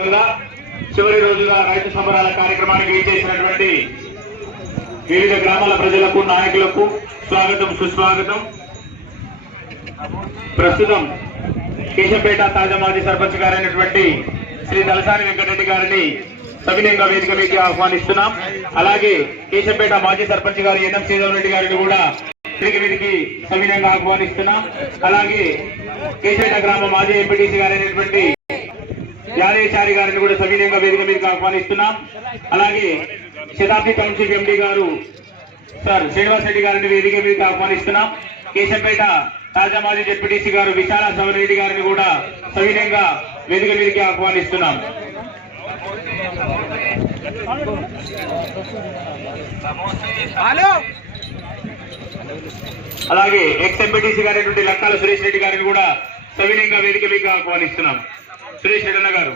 చివరి రోజుగా రైతు సంబరాల కార్యక్రమానికి విచ్చేసినటువంటి వివిధ గ్రామాల ప్రజలకు నాయకులకు స్వాగతం సుస్వాగతం. ప్రస్తుతం కేశంపేట తాజా మాజీ సర్పంచ్ గారైనటువంటి శ్రీ తలసాని వెంకటరెడ్డి గారిని సవినయంగా వేదిక మీదకి ఆహ్వానిస్తున్నాం. అలాగే కేశంపేట మాజీ సర్పంచ్ గారు ఎన్ఎం శ్రీధర్ రెడ్డి గారిని కూడా వేదిక మీదకి సవినయంగా ఆహ్వానిస్తున్నాం. అలాగే కేశంపేట గ్రామ మాజీ ఎంపీటీసీ గారైనటువంటి యాదేశారి గారిని కూడా సవినయంగా వేదిక మీదకి ఆహ్వానిస్తున్నాం. అలాగే శతాబ్ది టౌన్షిప్ ఎండి గారు సార్ శ్రీనివాస్ రెడ్డి గారిని వేదిక మీదకి ఆహ్వానిస్తున్నాం. కేశంపేట తాజా మాజీ జెడ్పీటీసీ గారు విశాల సవరెడ్డి గారిని కూడా సవినయంగా వేదిక మీదకి ఆహ్వానిస్తున్నాం. అలాగే ఎక్స్ ఎంపీటీసీ గారైనటువంటి లక్కాల సురేష్ రెడ్డి గారిని కూడా సవినయంగా వేదిక మీదకి ఆహ్వానిస్తున్నాం. సురేష్ రెడ్డి గారు.